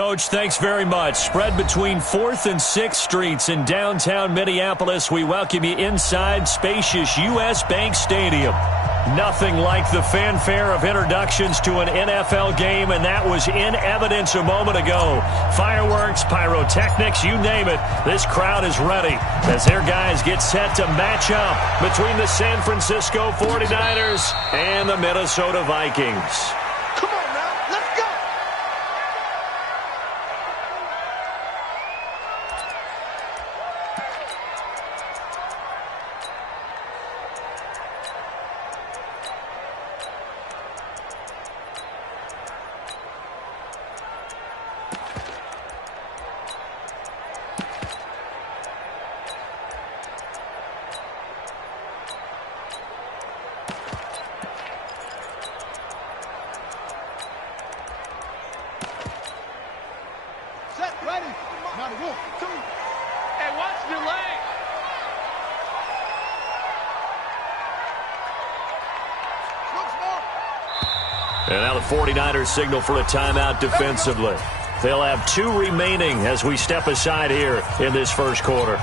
Coach. Thanks very much. Spread between 4th and 6th Streets in downtown Minneapolis. We welcome you inside spacious U.S. Bank Stadium. Nothing like the fanfare of introductions to an NFL game, and that was in evidence a moment ago. Fireworks, pyrotechnics, you name it. This crowd is ready as their guys get set to match up between the San Francisco 49ers and the Minnesota Vikings. And now the 49ers signal for a timeout defensively. They'll have 2 remaining as we step aside here in this first quarter.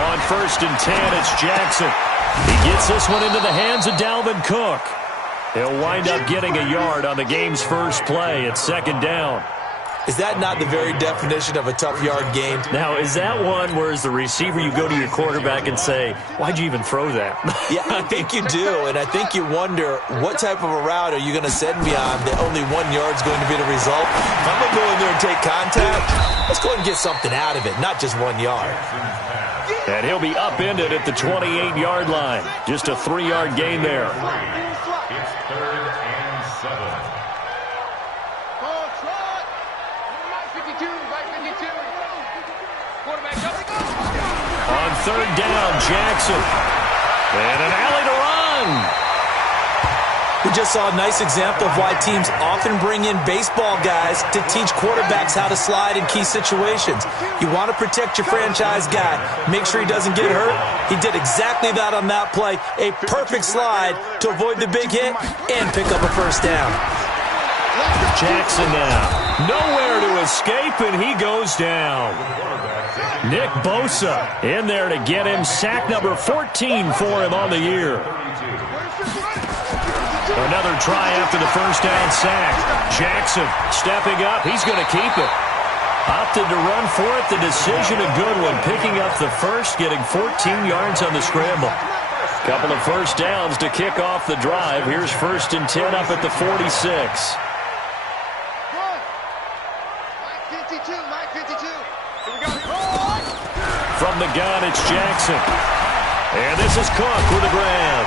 On 1st and 10, it's Jackson. He gets this one into the hands of Dalvin Cook. He'll wind up getting a yard on the game's first play at 2nd down. Is that not the very definition of a tough yard gain? Now, is that one where as the receiver you go to your quarterback and say, why'd you even throw that? Yeah, I think you do, and I think you wonder what type of a route are you going to send me on that only 1 yard's going to be the result? If I'm going to go in there and take contact, let's go ahead and get something out of it, not just 1 yard. And he'll be upended at the 28-yard line. Just a 3-yard gain there. It's 3rd and 7. On 3rd down, Jackson. And an alley to run. We just saw a nice example of why teams often bring in baseball guys to teach quarterbacks how to slide in key situations. You want to protect your franchise guy. Make sure he doesn't get hurt. He did exactly that on that play. A perfect slide to avoid the big hit and pick up a 1st down. Jackson now. Nowhere to escape, and he goes down. Nick Bosa in there to get him. Sack number 14 for him on the year. Another try after the 1st down sack. Jackson stepping up. He's going to keep it. Opted to run for it. The decision a good one. Picking up the first, getting 14 yards on the scramble. Couple of 1st downs to kick off the drive. Here's 1st and 10 up at the 46. From the gun, it's Jackson. And this is Cook with a grab.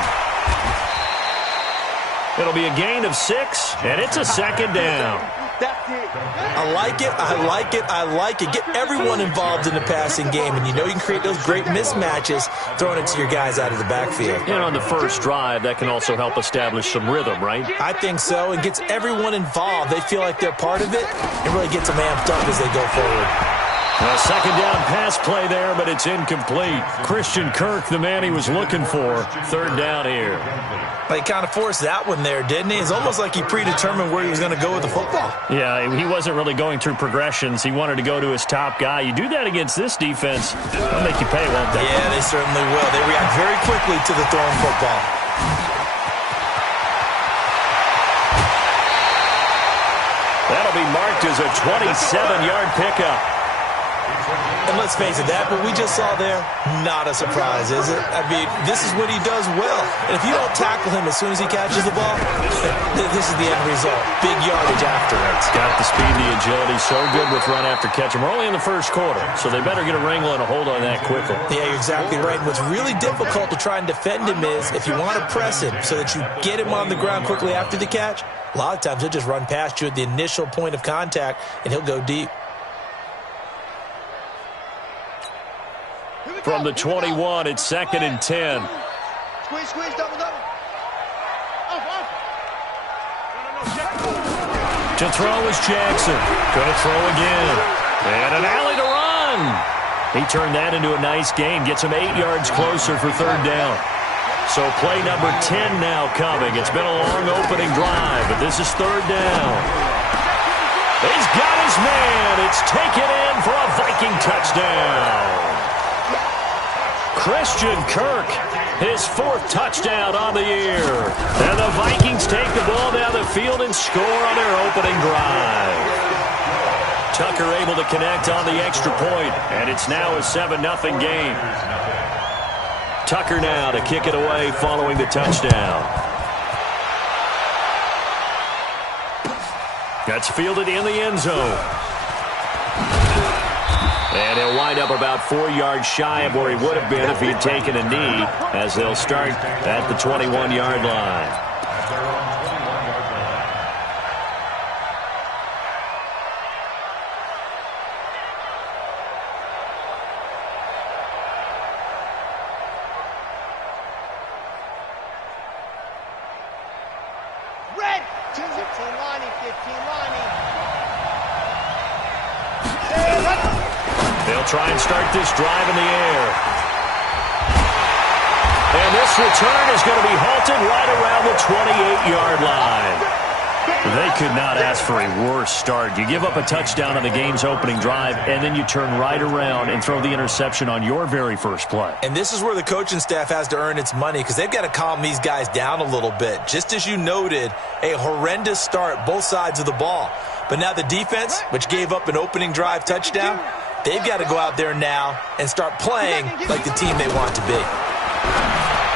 It'll be a gain of 6, and it's a 2nd down. I like it, I like it, I like it. Get everyone involved in the passing game, and you know you can create those great mismatches throwing it to your guys out of the backfield. And on the first drive, that can also help establish some rhythm, right? I think so. It gets everyone involved. They feel like they're part of it. It really gets them amped up as they go forward. A 2nd down pass play there, but it's incomplete. Christian Kirk, the man he was looking for. 3rd down here. But he kind of forced that one there, didn't he? It's almost like he predetermined where he was going to go with the football. Yeah, he wasn't really going through progressions. He wanted to go to his top guy. You do that against this defense, they'll make you pay, won't they? Yeah, they certainly will. They react very quickly to the throwing football. That'll be marked as a 27-yard pickup. And let's face it, that what we just saw there, not a surprise, is it? I mean, this is what he does well. And if you don't tackle him as soon as he catches the ball, this is the end result. Big yardage afterwards. Got the speed, the agility, so good with run after catch. And we're only in the first quarter, so they better get a wrangle and a hold on that quickly. Yeah, you're exactly right. What's really difficult to try and defend him is if you want to press him so that you get him on the ground quickly after the catch, a lot of times he'll just run past you at the initial point of contact, and he'll go deep. From the 21, it's 2nd and 10. Squeeze, double. To throw is Jackson. Going to throw again. And an alley to run. He turned that into a nice gain. Gets him 8 yards closer for third down. So play number 10 now coming. It's been a long opening drive, but this is third down. He's got his man. It's taken in for a Viking touchdown. Christian Kirk, his 4th touchdown on the year. And the Vikings take the ball down the field and score on their opening drive. Tucker able to connect on the extra point, and it's now a 7-0 game. Tucker now to kick it away following the touchdown. That's fielded in the end zone. And he'll wind up about 4 yards shy of where he would have been if he had taken a knee, as they'll start at the 21-yard line. Try and start this drive in the air. And this return is going to be halted right around the 28-yard line. They could not ask for a worse start. You give up a touchdown on the game's opening drive, and then you turn right around and throw the interception on your very first play. And this is where the coaching staff has to earn its money, because they've got to calm these guys down a little bit. Just as you noted, a horrendous start both sides of the ball. But now the defense, which gave up an opening drive touchdown, they've got to go out there now and start playing like the team they want to be.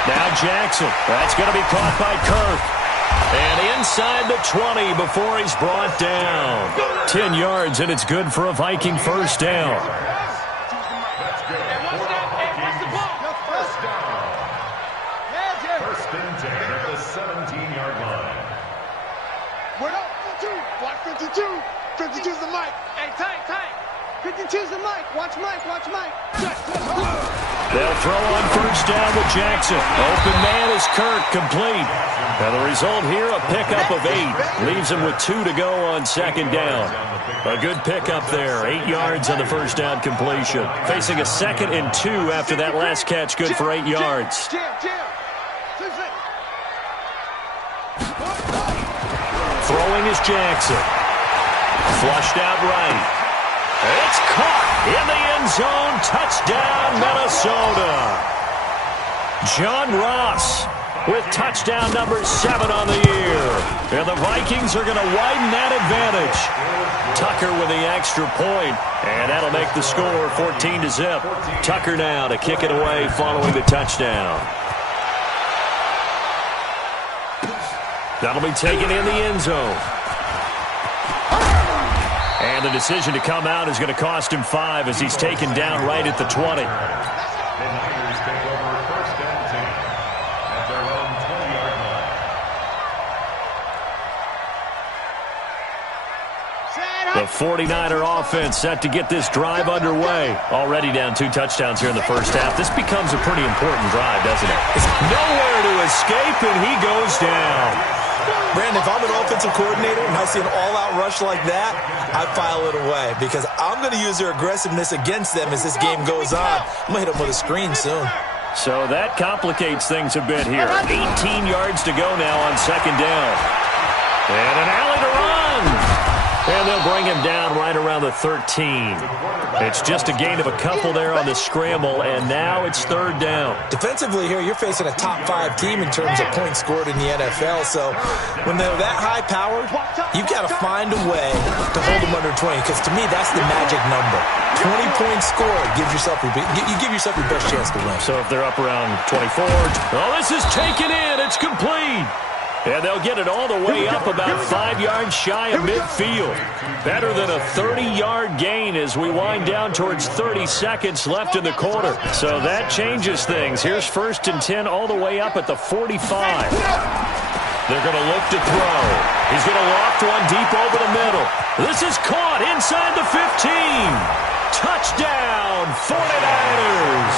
Now Jackson. That's going to be caught by Kirk. And inside the 20 before he's brought down. 10 yards, and it's good for a Viking first down. First and 10 at the 17-yard line. We're up 52. Watch 52. 52's the mic. Hey, tight. 52's the mic. Watch Mike. They'll throw on first down with Jackson. Open man is Kirk, complete. Now the result here, a pickup of 8. Leaves him with 2 to go on second down. A good pickup there. 8 yards on the first down completion. Facing a 2nd and 2 after that last catch, good for 8 yards. Throwing is Jackson. Flushed out right. It's caught in the end zone. Touchdown, Minnesota. John Ross with touchdown number 7 on the year. And the Vikings are going to widen that advantage. Tucker with the extra point, and that'll make the score 14-0. Tucker now to kick it away following the touchdown. That'll be taken in the end zone. And the decision to come out is going to cost him 5 as he's taken down right at the 20. The Niners take over first and 10 at their own 20-yard line. The 49er offense set to get this drive underway. Already down 2 touchdowns here in the first half. This becomes a pretty important drive, doesn't it? It's nowhere to escape, and he goes down. Brandon, if I'm an offensive coordinator and I see an all-out rush like that, I file it away because I'm going to use their aggressiveness against them as this game goes on. I'm going to hit them with a screen soon. So that complicates things a bit here. 18 yards to go now on second down. And an alley to run. And they'll bring him down right around the 13. It's just a gain of a couple there on the scramble, and now it's third down. Defensively here, you're facing a top 5 team in terms of points scored in the NFL. So when they're that high-powered, you've got to find a way to hold them under 20, because to me, that's the magic number. 20 points scored gives yourself your best chance to win. So if they're up around 24, this is taken in. It's complete. And they'll get it all the way up about 5 yards shy of midfield. Better than a 30-yard gain as we wind down towards 30 seconds left in the quarter. So that changes things. Here's first and 10 all the way up at the 45. They're going to look to throw. He's going to loft one deep over the middle. This is caught inside the 15. Touchdown, 49ers.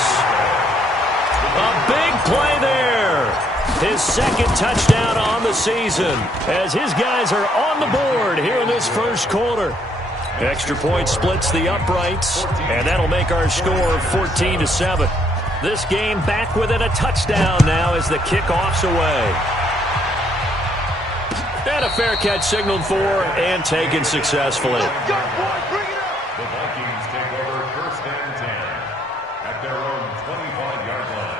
A big play there. His second touchdown on the season as his guys are on the board here in this first quarter. Extra point splits the uprights, and that'll make our score 14-7. This game back within a touchdown now as the kickoff's away. And a fair catch signaled for and taken successfully. The Vikings take over first and 10 at their own 25-yard line.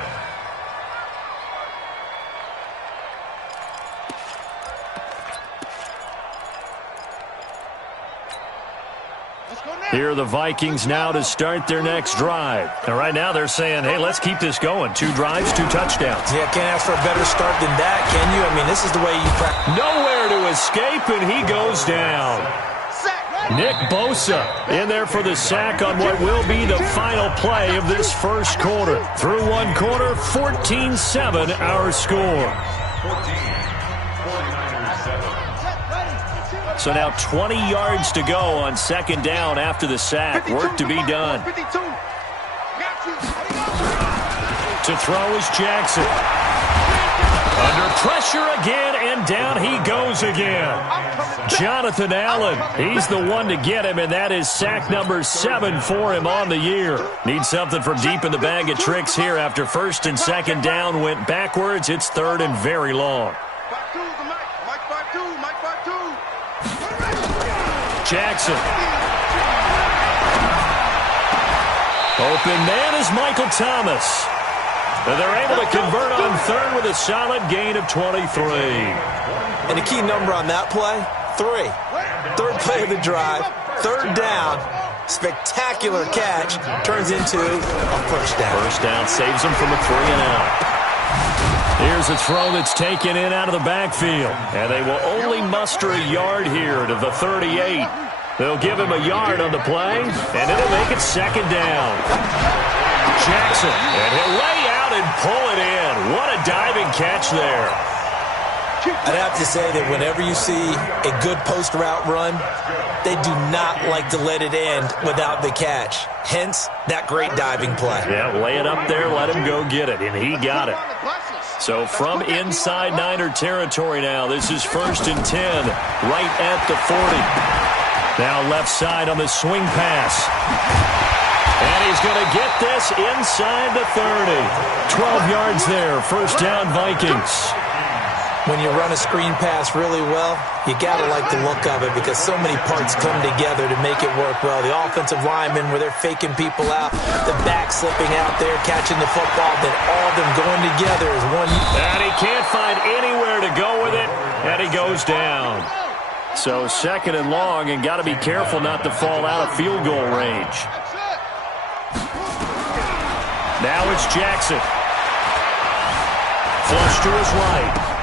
Here are the Vikings now to start their next drive. And right now they're saying, hey, let's keep this going. 2 drives, 2 touchdowns. Yeah, can't ask for a better start than that, can you? I mean, this is the way you practice. Nowhere to escape, and he goes down. Nick Bosa in there for the sack on what will be the final play of this first quarter. Through one quarter, 14-7 our score. 49ers 7. So now 20 yards to go on second down after the sack. Work to be done. To throw is Jackson. Under pressure again, and down he goes again. Jonathan Allen, he's the one to get him, and that is sack number 7 for him on the year. Needs something from deep in the bag of tricks here after first and second down went backwards. It's third and very long. Jackson. Open man is Michael Thomas. And they're able to convert on third with a solid gain of 23. And the key number on that play, 3. Third play of the drive, third down, spectacular catch, turns into a first down. First down saves them from a 3-and-out. Here's a throw that's taken in out of the backfield. And they will only muster a yard here to the 38. They'll give him a yard on the play, and it'll make it second down. Jackson, and he'll lay out and pull it in. What a diving catch there. I'd have to say that whenever you see a good post route run, they do not like to let it end without the catch. Hence, that great diving play. Yeah, lay it up there, let him go get it, and he got it. So from inside Niner territory now, this is first and 10, right at the 40. Now left side on the swing pass. And he's going to get this inside the 30. 12 yards there, first down Vikings. When you run a screen pass really well, you got to like the look of it because so many parts come together to make it work well. The offensive linemen where they're faking people out, the back slipping out there, catching the football, then all of them going together as one. And he can't find anywhere to go with it, and he goes down. So second and long, and got to be careful not to fall out of field goal range. Now it's Jackson. Flush to his right.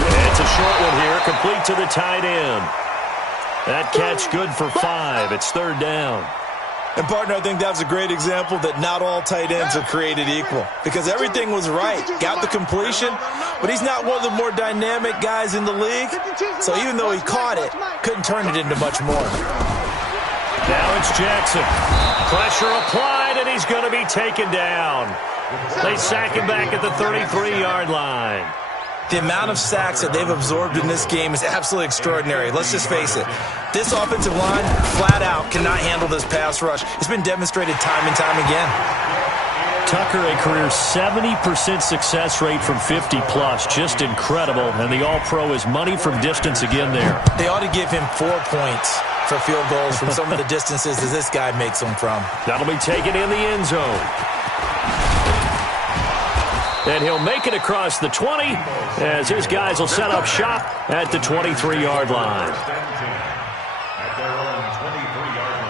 It's a short one here, complete to the tight end. That catch good for 5. It's third down. And, partner, I think that's a great example that not all tight ends are created equal because everything was right. Got the completion, but he's not one of the more dynamic guys in the league. So even though he caught it, couldn't turn it into much more. Now it's Jackson. Pressure applied, and he's going to be taken down. They sack him back at the 33-yard line. The amount of sacks that they've absorbed in this game is absolutely extraordinary. Let's just face it. This offensive line, flat out, cannot handle this pass rush. It's been demonstrated time and time again. Tucker, a career 70% success rate from 50-plus. Just incredible. And the All-Pro is money from distance again there. They ought to give him 4 points for field goals from some of the distances that this guy makes them from. That'll be taken in the end zone. And he'll make it across the 20 as his guys will set up shop at the 23-yard line. At their own 23-yard line.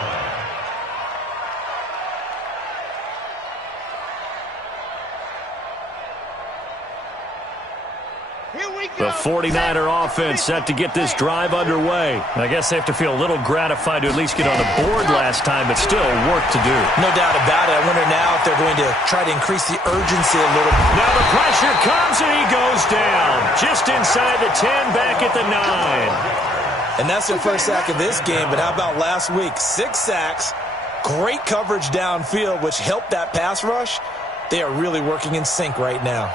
The 49er offense set to get this drive underway. I guess they have to feel a little gratified to at least get on the board last time, but still work to do. No doubt about it. I wonder now if they're going to try to increase the urgency a little. Now the pressure comes and he goes down. Just inside the 10, back at the 9. And that's their first sack of this game, but how about last week? 6 sacks, great coverage downfield, which helped that pass rush. They are really working in sync right now.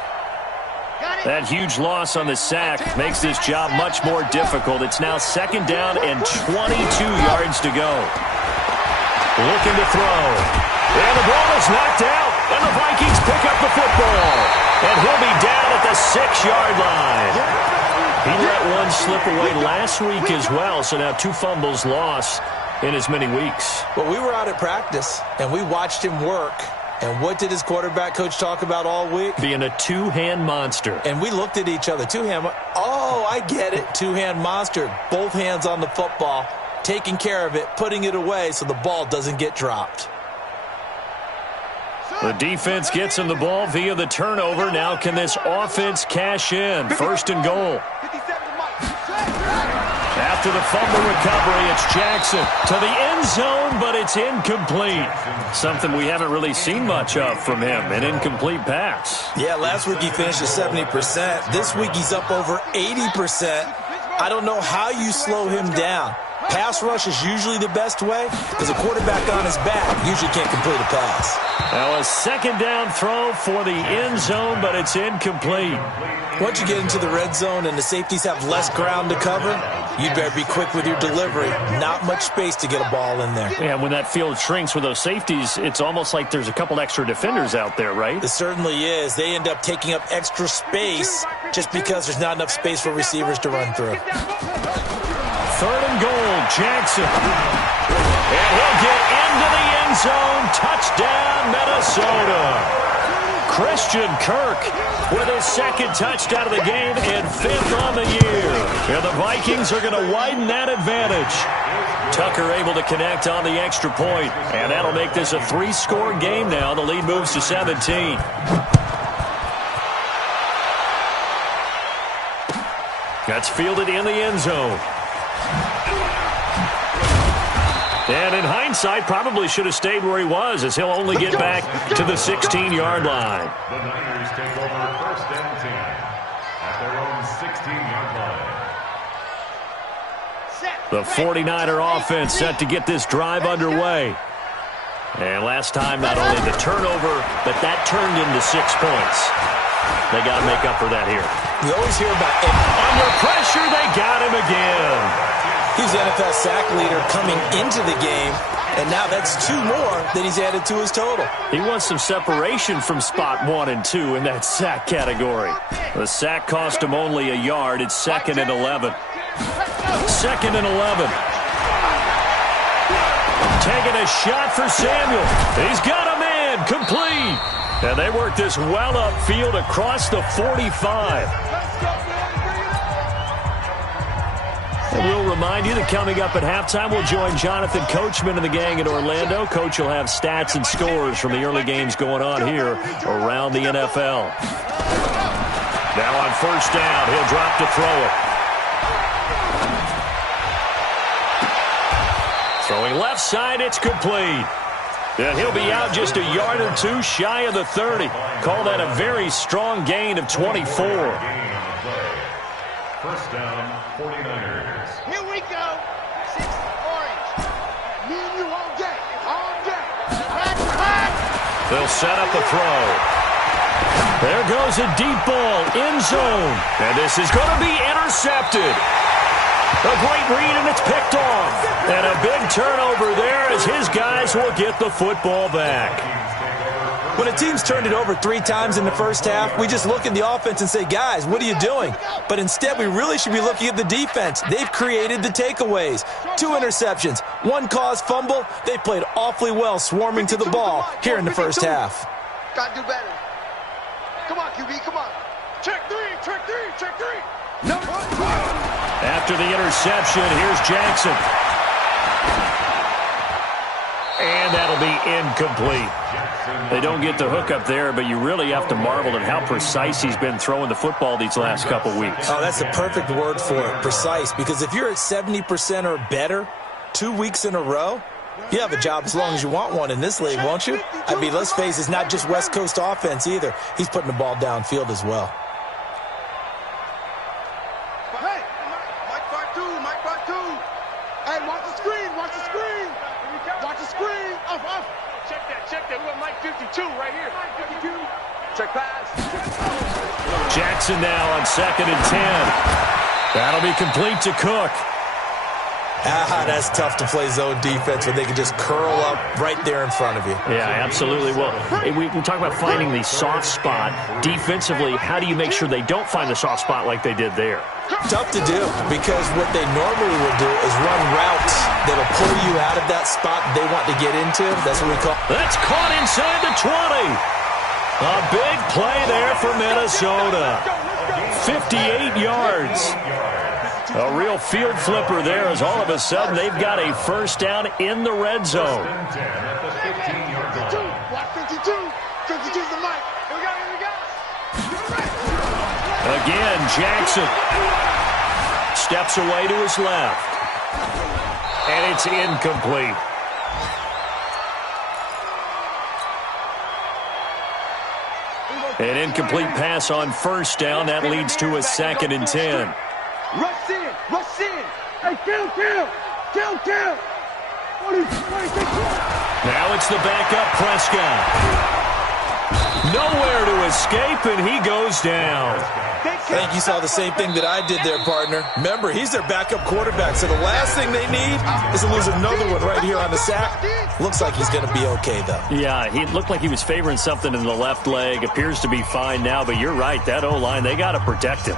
That huge loss on the sack makes this job much more difficult. It's now 2nd down and 22 yards to go. Looking to throw. And the ball is knocked out. And the Vikings pick up the football. And he'll be down at the 6-yard line. He let one slip away last week as well, so now 2 fumbles lost in as many weeks. Well, we were out at practice, and we watched him work. And what did his quarterback coach talk about all week? Being a 2-hand monster. And we looked at each other. 2-hand. Oh, I get it. 2-hand monster. Both hands on the football, taking care of it, putting it away so the ball doesn't get dropped. The defense gets him the ball via the turnover. Now can this offense cash in? 1st and goal. After the fumble recovery, it's Jackson to the end zone, but it's incomplete. Something we haven't really seen much of from him, an incomplete pass. Yeah, last week he finished at 70%. This week he's up over 80%. I don't know how you slow him down. Pass rush is usually the best way because a quarterback on his back usually can't complete a pass. Now a 2nd down throw for the end zone, but it's incomplete. Once you get into the red zone and the safeties have less ground to cover, you better be quick with your delivery. Not much space to get a ball in there. Yeah, when that field shrinks with those safeties, it's almost like there's a couple extra defenders out there, right? It certainly is. They end up taking up extra space just because there's not enough space for receivers to run through. 3rd and goal, Jackson. And he'll get into the end zone. Touchdown, Minnesota. Christian Kirk with his 2nd touchdown of the game and 5th on the year. And the Vikings are going to widen that advantage. Tucker able to connect on the extra point. And that'll make this a 3-score game now. The lead moves to 17. That's fielded in the end zone. And in hindsight, probably should have stayed where he was, as he'll only get back to the 16-yard line. The Niners take over 1st and 10 at their own 16-yard line. The 49er offense set to get this drive underway. And last time, not only the turnover, but that turned into 6 points. They got to make up for that here. We always hear about it. Under pressure, they got him again. He's the NFL sack leader coming into the game, and now that's 2 more that he's added to his total. He wants some separation from spot 1 and 2 in that sack category. The sack cost him only a yard. It's 2nd and 11. 2nd and 11. Taking a shot for Samuel. He's got a man. Complete. And they work this well upfield across the 45. And we'll remind you that coming up at halftime, we'll join Jonathan Coachman and the gang in Orlando. Coach will have stats and scores from the early games going on here around the NFL. Now on 1st down, he'll drop to throw it. Throwing left side, it's complete. And he'll be out just a yard or 2 shy of the 30. Call that a very strong gain of 24. 1st down, 49ers. Here we go. 6 orange. Me and you all day. All day. They'll set up a throw. There goes a deep ball, end zone. And this is going to be intercepted. A great read, and it's picked off. And a big turnover there as his guys will get the football back. When a team's turned it over 3 times in the first half, we just look at the offense and say, guys, what are you doing? But instead, we really should be looking at the defense. They've created the takeaways. 2 interceptions, 1 caused fumble. They played awfully well swarming to the ball here in the first half. Got to do better. Come on, QB, come on. Check 3, check 3, check 3. No. After the interception, here's Jackson. And that'll be incomplete. They don't get the hook up there, but you really have to marvel at how precise he's been throwing the football these last couple weeks. Oh, that's the perfect word for it, precise, because if you're at 70% or better 2 weeks in a row, you have a job as long as you want one in this league, won't you? I mean, let's face it, it's not just West Coast offense either. He's putting the ball downfield as well. Hey, Mike 5-2, Mike 5-2. Hey, watch the screen, watch the screen. Watch the screen. Up. Check that. We got Mike 52 right here. 52. Check pass. Jackson now on 2nd and 10. That'll be complete to Cook. That's tough to play zone defense when they can just curl up right there in front of you. Yeah, absolutely. Well, we talk about finding the soft spot. Defensively, how do you make sure they don't find the soft spot like they did there? Tough to do, because what they normally will do is run routes that'll pull you out of that spot they want to get into. That's what we call. That's caught inside the 20. A big play there for Minnesota. 58 yards. A real field flipper there, as all of a sudden they've got a first down in the red zone. 52. Watch 52. 52's the mic. Here we go, here we go. Again, Jackson steps away to his left. And it's incomplete. An incomplete pass on first down. That leads to a 2nd and 10. Rush in, rush in. Hey, kill. 26. Now it's the backup Prescott. Nowhere to escape, and he goes down. I think you saw the same thing that I did there, partner. Remember, he's their backup quarterback, so the last thing they need is to lose another one right here on the sack. Looks like he's going to be okay, though. Yeah, he looked like he was favoring something in the left leg. Appears to be fine now, but you're right. That O-line, they got to protect him.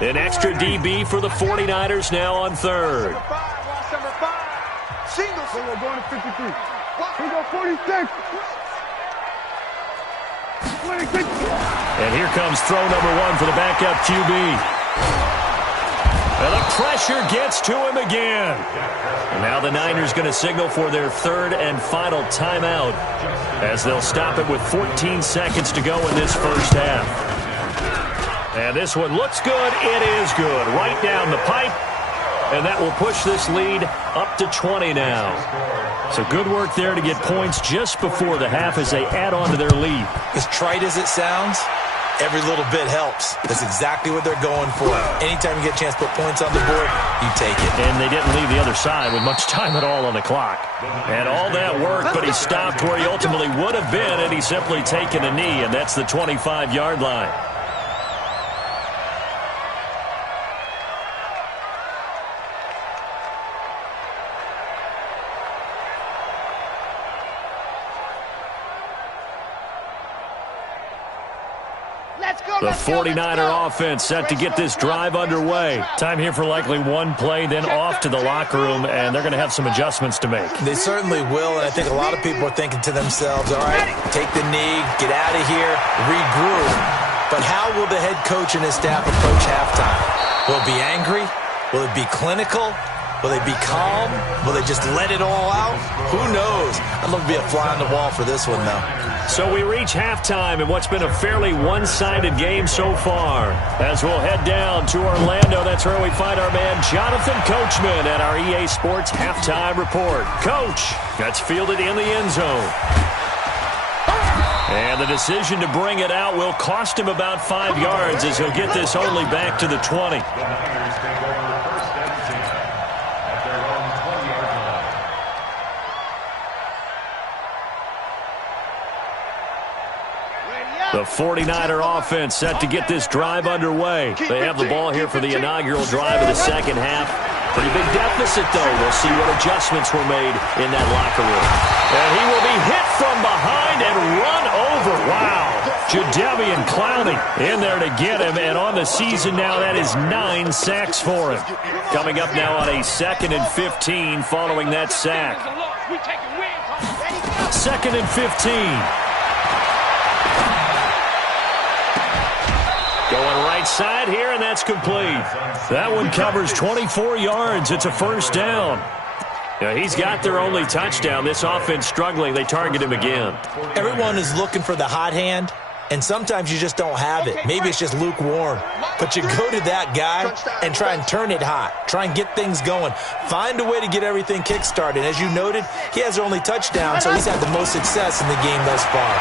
An extra DB for the 49ers now on 3rd. Watch number 5. Single. We're going to 53. We go 46. 26. And here comes throw number 1 for the backup QB. And the pressure gets to him again. And now the Niners going to signal for their 3rd and final timeout, as they'll stop it with 14 seconds to go in this first half. And this one looks good. It is good. Right down the pipe. And that will push this lead up to 20 now. So good work there to get points just before the half as they add on to their lead. As trite as it sounds, every little bit helps. That's exactly what they're going for. Anytime you get a chance to put points on the board, you take it. And they didn't leave the other side with much time at all on the clock. And all that work, but he stopped where he ultimately would have been, and he's simply taken a knee, and that's the 25-yard line. The 49er offense set to get this drive underway. Time here for likely one play, then off to the locker room, and they're going to have some adjustments to make. They certainly will, and I think a lot of people are thinking to themselves, all right, take the knee, get out of here, regroup. But how will the head coach and his staff approach halftime? Will it be angry? Will it be clinical? Will they be calm? Will they just let it all out? Who knows? I'd love to be a fly on the wall for this one, though. So we reach halftime in what's been a fairly one-sided game so far. As we'll head down to Orlando, that's where we find our man Jonathan Coachman at our EA Sports Halftime Report. Coach, that's fielded in the end zone. And the decision to bring it out will cost him about 5 yards as he'll get this only back to the 20. The 49er offense set to get this drive underway. They have the ball here for the inaugural drive of the second half. Pretty big deficit, though. We'll see what adjustments were made in that locker room. And he will be hit from behind and run over. Wow. Jadeveon Clowney in there to get him. And on the season now, that is 9 sacks for him. Coming up now on a 2nd and 15 following that sack. 2nd and 15. Going right side here, and that's complete. That one covers 24 yards. It's a first down. Yeah, he's got their only touchdown. This offense struggling. They target him again. Everyone is looking for the hot hand, and sometimes you just don't have it. Maybe it's just lukewarm. But you go to that guy and try and turn it hot. Try and get things going. Find a way to get everything kick-started. As you noted, he has their only touchdown, so he's had the most success in the game thus far.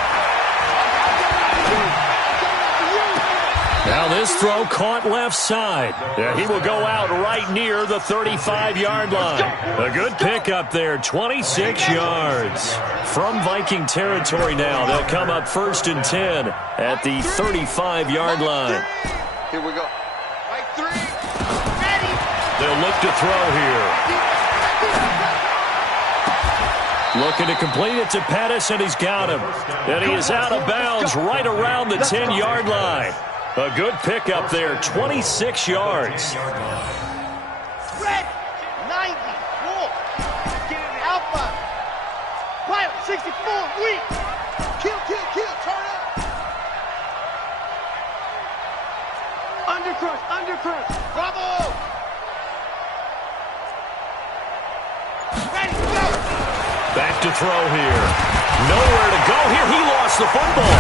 Now This throw caught left side. Yeah, he will go out right near the 35-yard line. A good pickup there, 26 yards. From Viking territory now, they'll come up 1st and 10 at the 35-yard line. Here we go. Right 3. Ready. They'll look to throw here. Looking to complete it to Pettis, and he's got him. And he is out of bounds right around the 10-yard line. A good pickup there, 26 yards. Red. 90. Wolf. Get it Alpha. Pilot. 64. Weak. Kill. Turn up. Undercrush. Bravo. Ready, go. Back to throw here. Nowhere to go here. He lost the football.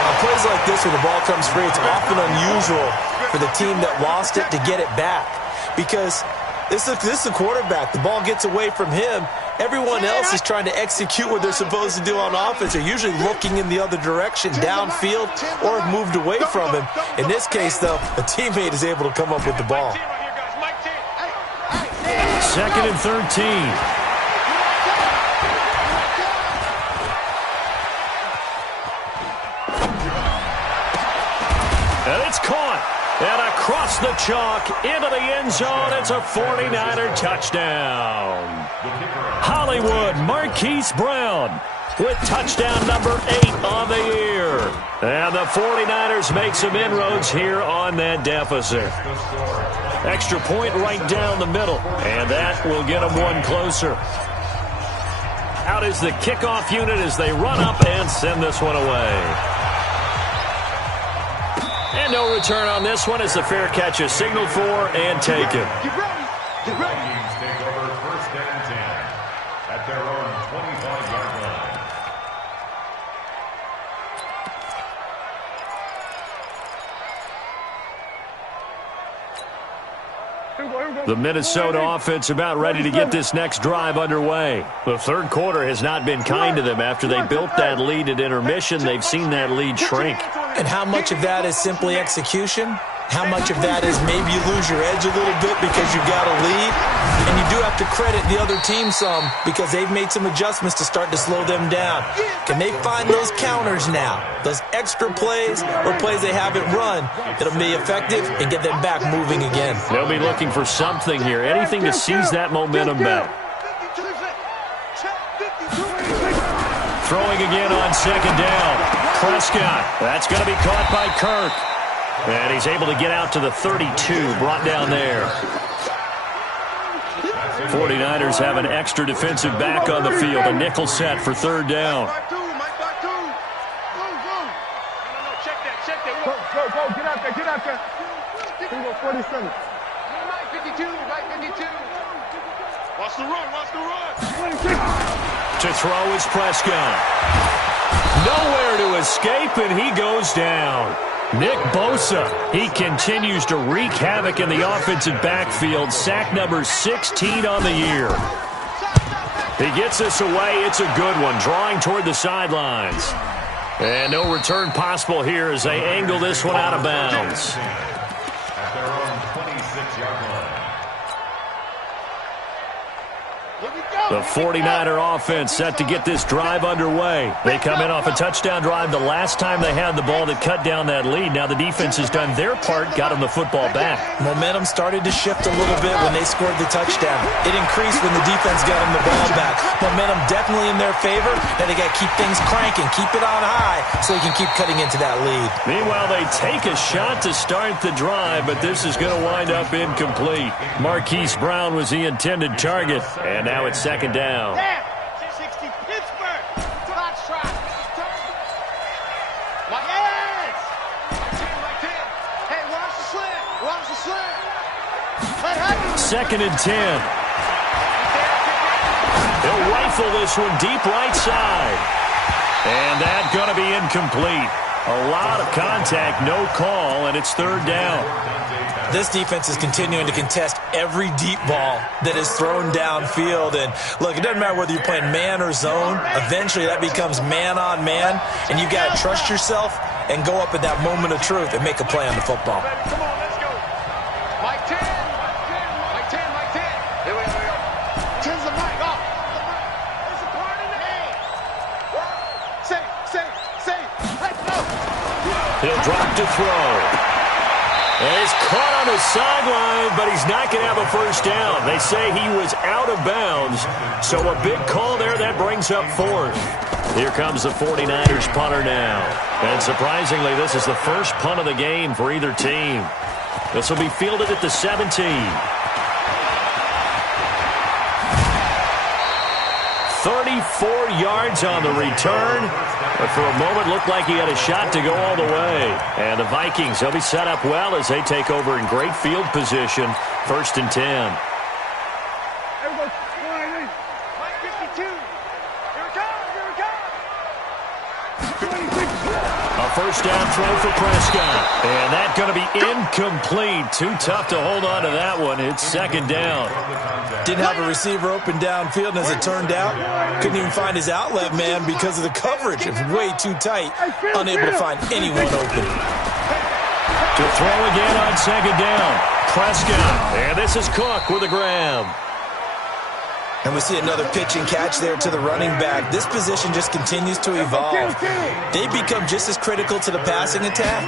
On plays like this where the ball comes free, it's often unusual for the team that lost it to get it back. Because this is the quarterback. The ball gets away from him. Everyone else is trying to execute what they're supposed to do on offense. They're usually looking in the other direction, downfield, or have moved away from him. In this case, though, a teammate is able to come up with the ball. 2nd and 13. And it's caught. And across the chalk into the end zone. It's a 49er touchdown. Hollywood Marquise Brown with touchdown number 8 on the year. And the 49ers make some inroads here on that deficit. Extra point right down the middle. And that will get them one closer. Out is the kickoff unit as they run up and send this one away. And no return on this one as the fair catch is signaled for and taken. Get ready. Vikings take over 1st and 10 at their own 25-yard line. The Minnesota offense about ready to get this next drive underway. The third quarter has not been kind to them. After they built that lead at intermission, they've seen that lead shrink. And how much of that is simply execution? How much of that is maybe you lose your edge a little bit because you got a lead? And you do have to credit the other team some because they've made some adjustments to start to slow them down. Can they find those counters now? Those extra plays or plays they haven't run that'll be effective and get them back moving again? They'll be looking for something here, anything to seize that momentum back. Throwing again on 2nd down. Prescott, that's going to be caught by Kirk. And he's able to get out to the 32, brought down there. 49ers have an extra defensive back on the field, a nickel set for 3rd down. Go. Get out there. Here we go, 47. Right 52. Watch the run. To throw is Prescott. Nowhere to escape, and he goes down. Nick Bosa, he continues to wreak havoc in the offensive backfield. Sack number 16 on the year. He gets this away. It's a good one, drawing toward the sidelines. And no return possible here as they angle this one out of bounds. At their own 26-yard line. The 49er offense set to get this drive underway. They come in off a touchdown drive the last time they had the ball that cut down that lead. Now the defense has done their part, got them the football back. Momentum started to shift a little bit when they scored the touchdown. It increased when the defense got them the ball back. Momentum definitely in their favor. Now they got to keep things cranking, keep it on high so they can keep cutting into that lead. Meanwhile, they take a shot to start the drive, but this is going to wind up incomplete. Marquise Brown was the intended target, and now it's 2nd down. 60 Pittsburgh. Hot shot. My hands. Right 10. Hey, watch the slant. 2nd and 10. He'll rifle this one deep right side. And that's going to be incomplete. A lot of contact, no call, and it's 3rd down. This defense is continuing to contest every deep ball that is thrown downfield. And look, it doesn't matter whether you're playing man or zone. Eventually that becomes man on man, and you've got to trust yourself and go up at that moment of truth and make a play on the football. Come on, let's go. Mike 10. Mike 10. Mike 10. Here we go. 10's the mic. Oh. There's a part in it. Safe. Let's go. He'll drop to throw. And he's caught on the sideline, but he's not going to have a first down. They say he was out of bounds, so a big call there. That brings up fourth. Here comes the 49ers punter now. And surprisingly, this is the first punt of the game for either team. This will be fielded at the 17. 34 yards on the return. But for a moment, looked like he had a shot to go all the way. And the Vikings, they'll be set up well as they take over in great field position. 1st and 10. Mike 52. Here it comes. A first down throw for Prescott. And that's going to be incomplete. Too tough to hold on to that one. It's 2nd down. Didn't have a receiver open downfield, and as it turned out, couldn't even find his outlet man because of the coverage. It was way too tight, unable to find anyone open. To throw again on 2nd down. Prescott. And this is Cook with a grab. And we see another pitch and catch there to the running back. This position just continues to evolve. They become just as critical to the passing attack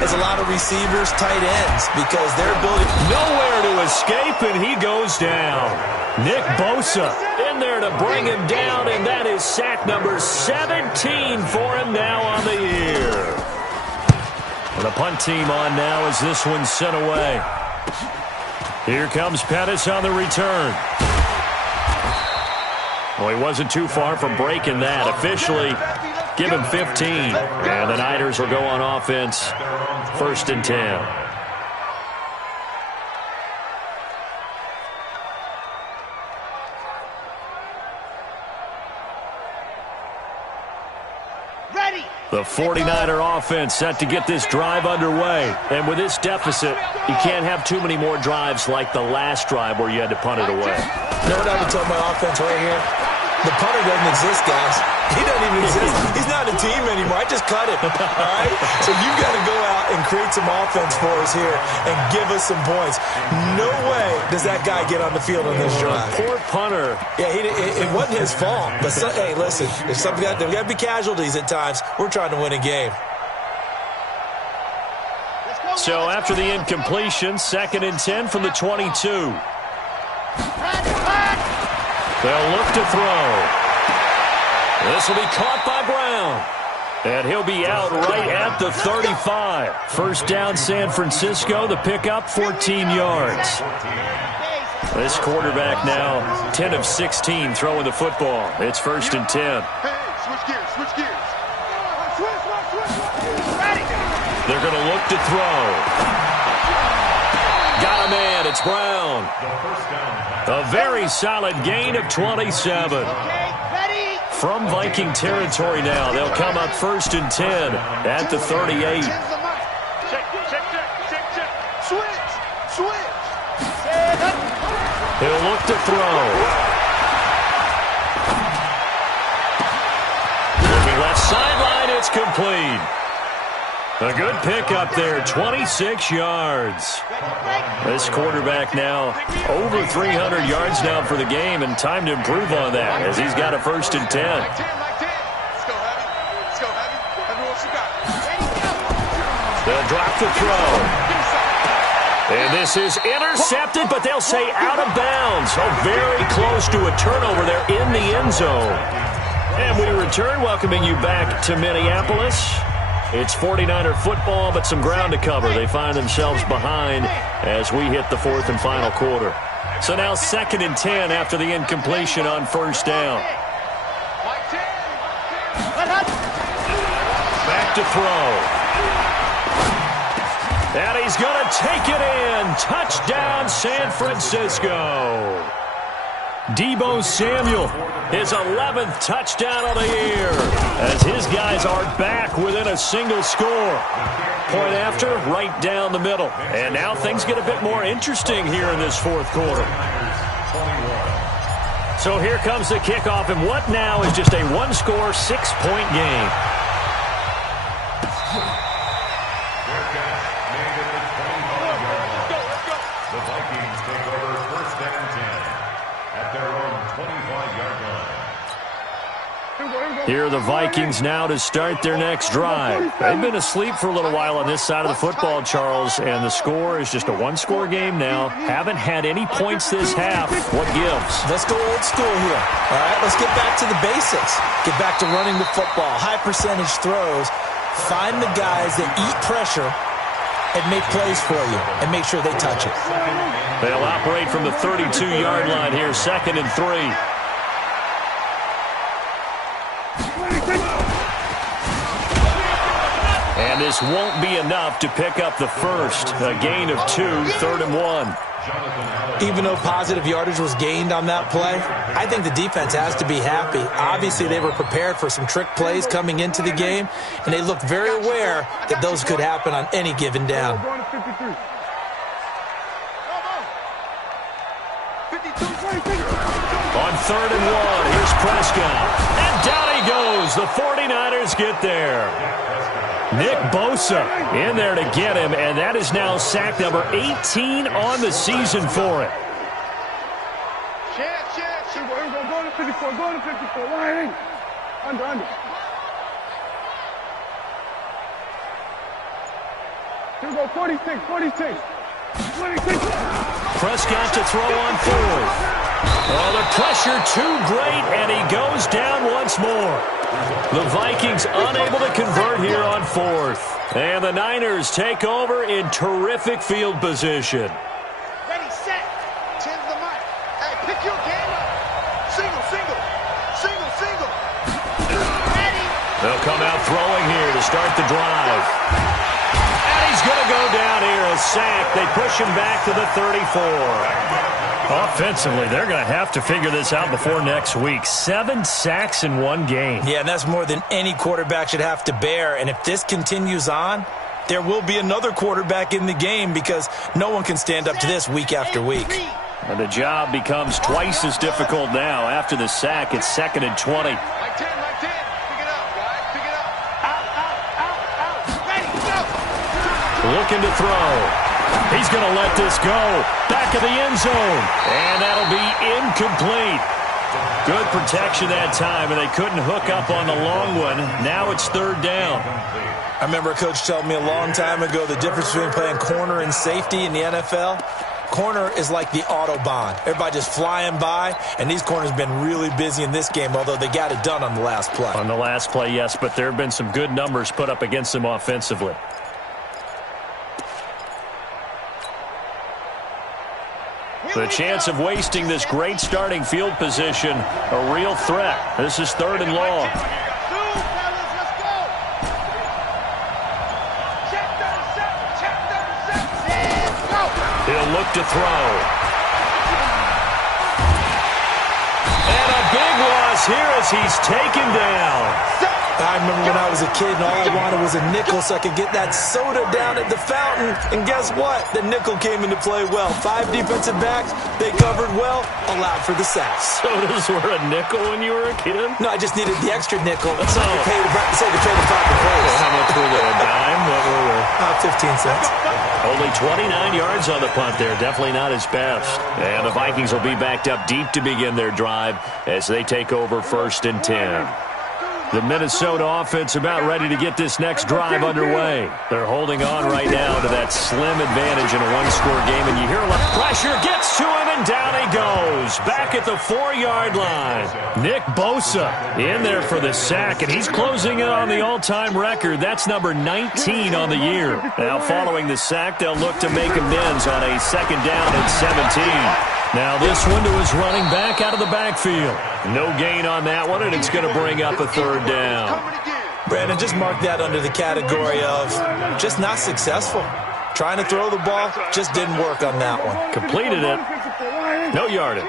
as a lot of receivers, tight ends, because their ability... Nowhere to escape, and he goes down. Nick Bosa in there to bring him down, and that is sack number 17 for him now on the year. And the punt team on now as this one's sent away. Here comes Pettis on the return. Well, he wasn't too far from breaking that. Officially, give him 15. And the Niners will go on offense. 1st and 10. Ready. The 49er offense set to get this drive underway. And with this deficit, you can't have too many more drives like the last drive where you had to punt it away. You know what I would tell my offense right here? The punter doesn't exist, guys. He doesn't even exist. He's not a team anymore. I just cut him, all right? So you've got to go out and create some offense for us here and give us some points. No way does that guy get on the field on this drive. Poor punter. Yeah, it wasn't his fault. But, hey, listen, there's got to be casualties at times. We're trying to win a game. So after the incompletion, 2nd and 10 from the 22. They'll look to throw. This will be caught by Brown. And he'll be out right at the 35. First down, San Francisco. The pickup, 14 yards. This quarterback now, 10 of 16 throwing the football. It's 1st and 10. Hey, switch gears. They're going to look to throw. Got a man. It's Brown. A very solid gain of 27. From Viking territory now, they'll come up 1st and 10 at the 38. Switch. He'll look to throw. Looking left sideline, it's complete. A good pickup there, 26 yards. This quarterback now over 300 yards now for the game, and time to improve on that as he's got a 1st and 10. Let's go, Heavy. Everyone, you got it. They'll drop the throw. And this is intercepted, but they'll say out of bounds. Oh, very close to a turnover there in the end zone. And we return, welcoming you back to Minneapolis. It's 49er football, but some ground to cover. They find themselves behind as we hit the 4th and final quarter. So now 2nd and 10 after the incompletion on 1st down. Back to throw. And he's going to take it in. Touchdown, San Francisco. Deebo Samuel, his 11th touchdown of the year, as his guys are back within a single score. Point after, right down the middle. And now things get a bit more interesting here in this 4th quarter. So here comes the kickoff, and what now is just a one-score, 6-point game. Here are the Vikings now to start their next drive. They've been asleep for a little while on this side of the football, Charles, and the score is just a one-score game now. Haven't had any points this half. What gives? Let's go old school here. All right, let's get back to the basics. Get back to running the football, high percentage throws. Find the guys that eat pressure and make plays for you, and make sure they touch it. They'll operate from the 32-yard line here, 2nd and 3. And this won't be enough to pick up the first. A gain of 2, 3rd and 1. Even though positive yardage was gained on that play, I think the defense has to be happy. Obviously, they were prepared for some trick plays coming into the game, and they looked very aware that those could happen on any given down. On 3rd and 1, here's Prescott. And down he goes. The 49ers get there. Nick Bosa in there to get him, and that is now sack number 18 on the season for it. Go to 54, go to 54. Right. Under. Here we go, 46. Prescott to throw on 4th. Oh, the pressure too great, and he goes down once more. The Vikings unable to convert here on 4th. And the Niners take over in terrific field position. Ready, set. Tens the mic. Hey, pick your game up. Single. Ready. They'll come out throwing here to start the drive. And he's going to go down here, a sack. They push him back to the 34. Offensively, they're going to have to figure this out before next week. 7 sacks in one game. Yeah, and that's more than any quarterback should have to bear. And if this continues on, there will be another quarterback in the game because no one can stand up to this week after week. And the job becomes twice as difficult now. After the sack, it's 2nd and 20. Like 10. Pick it up, guys. Pick it up. Out. Ready, go. Looking to throw. He's going to let this go. Back of the end zone. And that'll be incomplete. Good protection that time, and they couldn't hook up on the long one. Now it's 3rd down. I remember a coach telling me a long time ago the difference between playing corner and safety in the NFL. Corner is like the Autobahn. Everybody just flying by, and these corners have been really busy in this game, although they got it done on the last play. On the last play, yes, but there have been some good numbers put up against them offensively. The chance of wasting this great starting field position, a real threat. This is 3rd and long. He'll look to throw. And a big loss here as he's taken down. I remember when I was a kid and all I wanted was a nickel so I could get that soda down at the fountain. And guess what? The nickel came into play well. 5 defensive backs, they covered well, allowed for the sacks. Sodas were a nickel when you were a kid? No, I just needed the extra nickel so I could pay the proper price. How much were they? A dime? What were they? 15 cents. Only 29 yards on the punt there. Definitely not his best. And the Vikings will be backed up deep to begin their drive as they take over 1st and 10. The Minnesota offense about ready to get this next drive underway. They're holding on right now to that slim advantage in a one-score game, and you hear a lot of pressure. Gets to him, and down he goes. Back at the 4-yard line. Nick Bosa in there for the sack, and he's closing in on the all-time record. That's number 19 on the year. Now, following the sack, they'll look to make amends on a 2nd down and 17. Now this one to his running back out of the backfield. No gain on that one, and it's going to bring up a 3rd down. Brandon, just mark that under the category of just not successful. Trying to throw the ball, just didn't work on that one. Completed it. No yardage.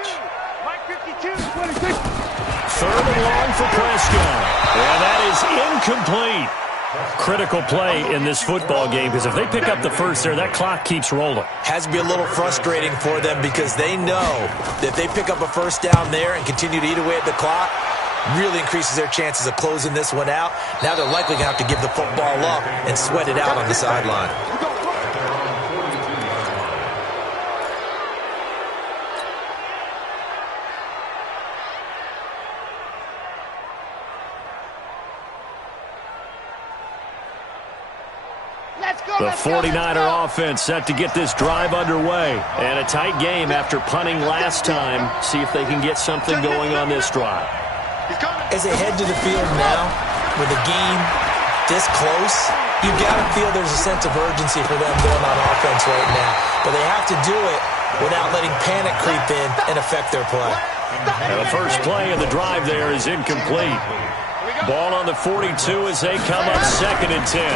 3rd and long for Prescott. And that is incomplete. Critical play in this football game because if they pick up the first there, that clock keeps rolling. Has to be a little frustrating for them because they know that if they pick up a first down there and continue to eat away at the clock, really increases their chances of closing this one out. Now they're likely going to have to give the football up and sweat it out on the sideline. The 49er offense set to get this drive underway. And a tight game after punting last time. See if they can get something going on this drive. As they head to the field now, with the game this close, you've got to feel there's a sense of urgency for them going on offense right now. But they have to do it without letting panic creep in and affect their play. And the first play of the drive there is incomplete. Ball on the 42 as they come up 2nd and 10.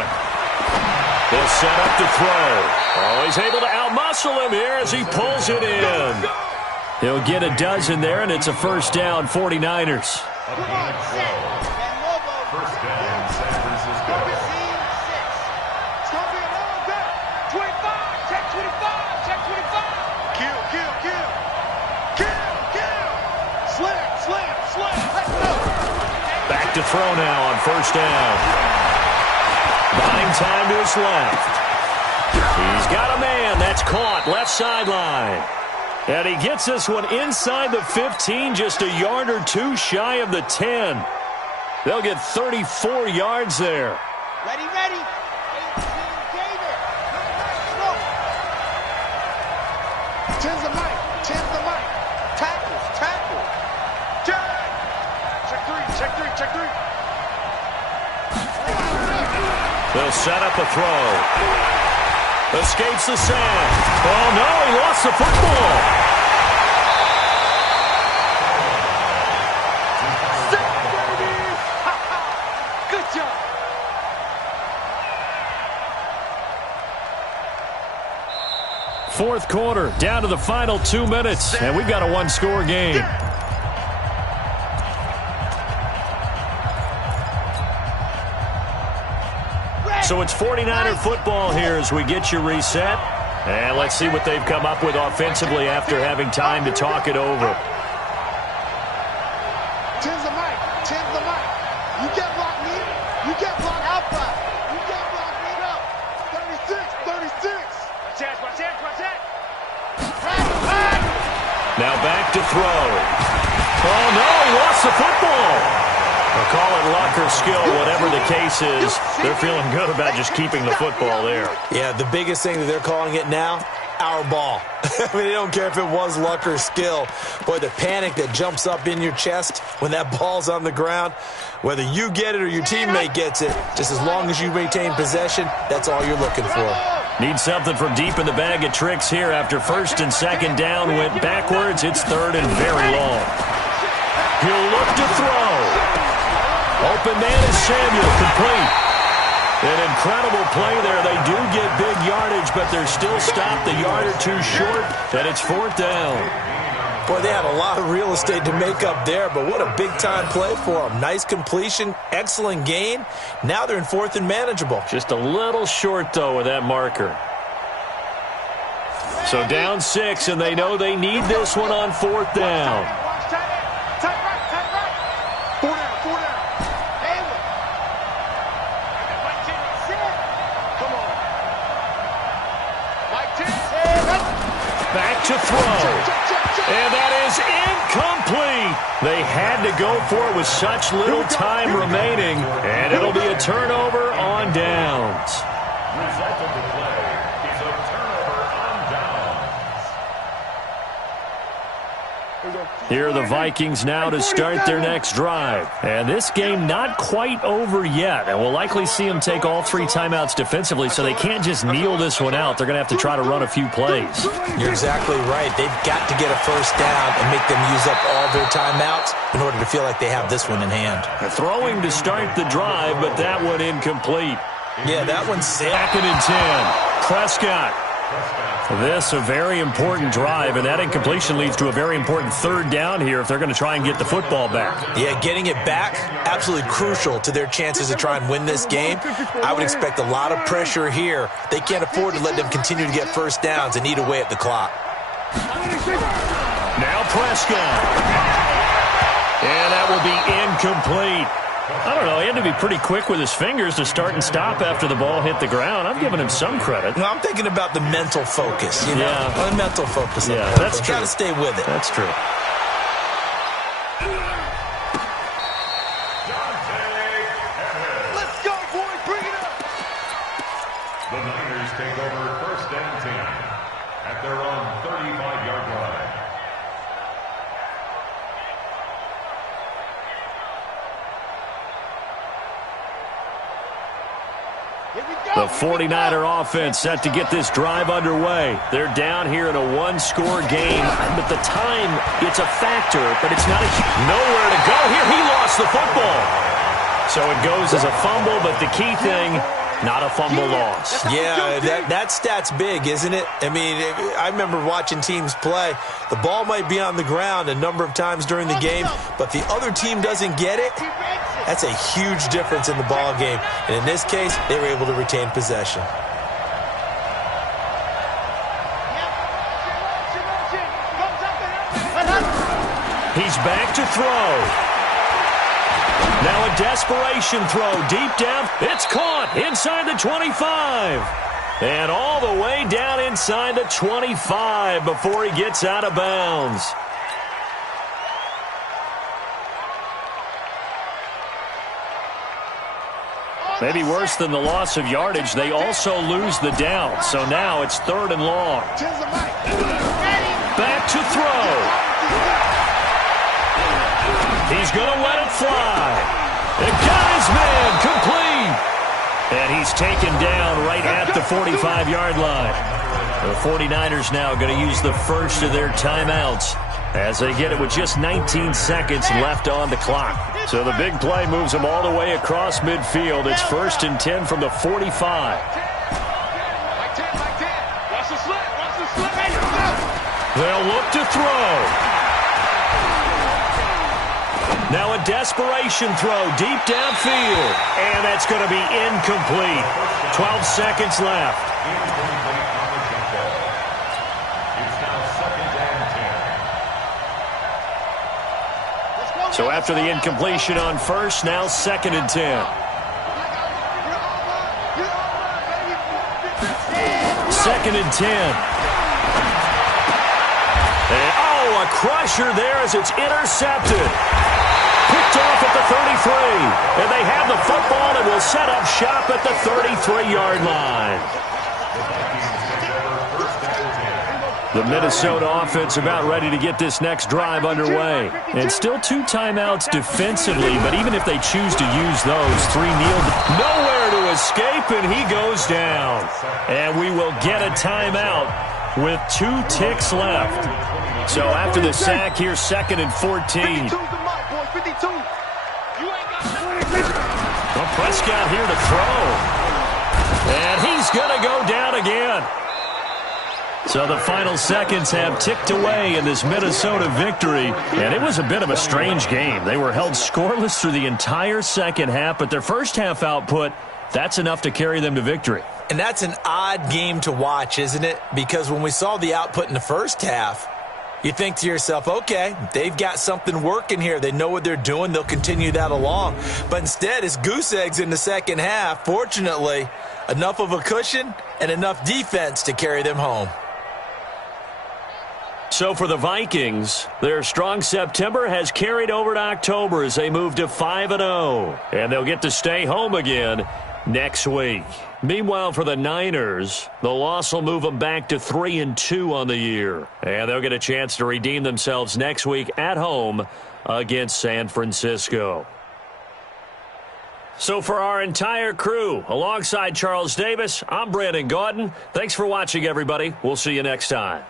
They'll set up to throw. Oh, he's able to outmuscle him here as he pulls it in. He'll get a dozen there, and it's a first down, 49ers. First down, San Francisco. It's going to be a long day. 25, check 25, check 25. Kill. Slam. Let's go. Back to throw now on first down. Buying time to his left. He's got a man. That's caught. Left sideline. And he gets this one inside the 15, just a yard or two shy of the 10. They'll get 34 yards there. Ready. 18, David. Tens the mic. Tackle. Check three. They'll set up a throw. Escapes the sack. Oh, no, he lost the football. Good job. Fourth quarter, down to the final 2 minutes, and we've got a one-score game. So it's 49er football here as we get you reset. And let's see what they've come up with offensively after having time to talk it over. Tens the mic. You get blocked me. You get blocked outside. You get blocked me up. 36. Watch that. Now back to throw. Oh, no, he lost the football. Or call it luck or skill, whatever the case is, they're feeling good about just keeping the football there. Yeah, the biggest thing that they're calling it now, our ball. I mean, they don't care if it was luck or skill. Boy, the panic that jumps up in your chest when that ball's on the ground, whether you get it or your teammate gets it, just as long as you maintain possession, that's all you're looking for. Need something from deep in the bag of tricks here after first and second down went backwards. It's third and very long. He'll look to throw. Open man is Samuel, complete. An incredible play there. They do get big yardage, but they're still stopped a yard or two short, and it's fourth down. Boy, they had a lot of real estate to make up there, but what a big-time play for them. Nice completion, excellent gain. Now they're in fourth and manageable. Just a little short, though, with that marker. So down 6, and they know they need this one on fourth down. Back to throw. And that is incomplete. They had to go for it with such little time remaining. And it'll be a turnover on downs. Result of the play is a turnover on downs. Here are the Vikings now to start their next drive. And this game not quite over yet. And we'll likely see them take all 3 timeouts defensively, so they can't just kneel this one out. They're going to have to try to run a few plays. You're exactly right. They've got to get a first down and make them use up all their timeouts in order to feel like they have this one in hand. Throwing to start the drive, but that one incomplete. Yeah, that one's sailed. 2nd and 10. Prescott. This a very important drive, and that incompletion leads to a very important third down here if they're going to try and get the football back. Yeah, getting it back, absolutely crucial to their chances to try and win this game. I would expect a lot of pressure here. They can't afford to let them continue to get first downs and eat away at the clock. Now Prescott. And that will be incomplete. I don't know. He had to be pretty quick with his fingers to start and stop after the ball hit the ground. I'm giving him some credit. No, I'm thinking about the mental focus. You know? Yeah. The mental focus. Yeah, that's true. Got to stay with it. That's true. Let's go, boys. Bring it up. The The 49er offense set to get this drive underway. They're down here in a one-score game, but the time, it's a factor, but it's not nowhere to go here. He lost the football. So it goes as a fumble, but the key thing, not a fumble loss. Yeah, that stat's big, isn't it? I mean, I remember watching teams play. The ball might be on the ground a number of times during the game, but the other team doesn't get it. That's a huge difference in the ball game. And in this case, they were able to retain possession. He's back to throw. Now a desperation throw deep down. It's caught inside the 25. And all the way down inside the 25 before he gets out of bounds. Maybe worse than the loss of yardage, they also lose the down. So now it's 3rd and long. Back to throw. He's going to let it fly. And got his man complete. And he's taken down right at the 45-yard line. The 49ers now going to use the first of their timeouts as they get it with just 19 seconds left on the clock. So the big play moves them all the way across midfield. It's 1st and 10 from the 45. They'll look to throw. Now a desperation throw deep downfield. And that's going to be incomplete. 12 seconds left. So after the incompletion on first, now 2nd and 10. 2nd and 10. And, a crusher there as it's intercepted. Picked off at the 33. And they have the football and will set up shop at the 33-yard line. The Minnesota offense about ready to get this next drive underway. And still 2 timeouts defensively, but even if they choose to use those, 3 kneeled. Nowhere to escape, and he goes down. And we will get a timeout with 2 ticks left. So after the sack, here's 2nd and 14. Well, Prescott here to throw. And he's going to go down again. So the final seconds have ticked away in this Minnesota victory. And it was a bit of a strange game. They were held scoreless through the entire second half, but their first half output, that's enough to carry them to victory. And that's an odd game to watch, isn't it? Because when we saw the output in the first half, you think to yourself, okay, they've got something working here. They know what they're doing. They'll continue that along. But instead, it's goose eggs in the second half. Fortunately, enough of a cushion and enough defense to carry them home. So for the Vikings, their strong September has carried over to October as they move to 5-0. And they'll get to stay home again next week. Meanwhile, for the Niners, the loss will move them back to 3-2 on the year. And they'll get a chance to redeem themselves next week at home against San Francisco. So for our entire crew, alongside Charles Davis, I'm Brandon Gaudin. Thanks for watching, everybody. We'll see you next time.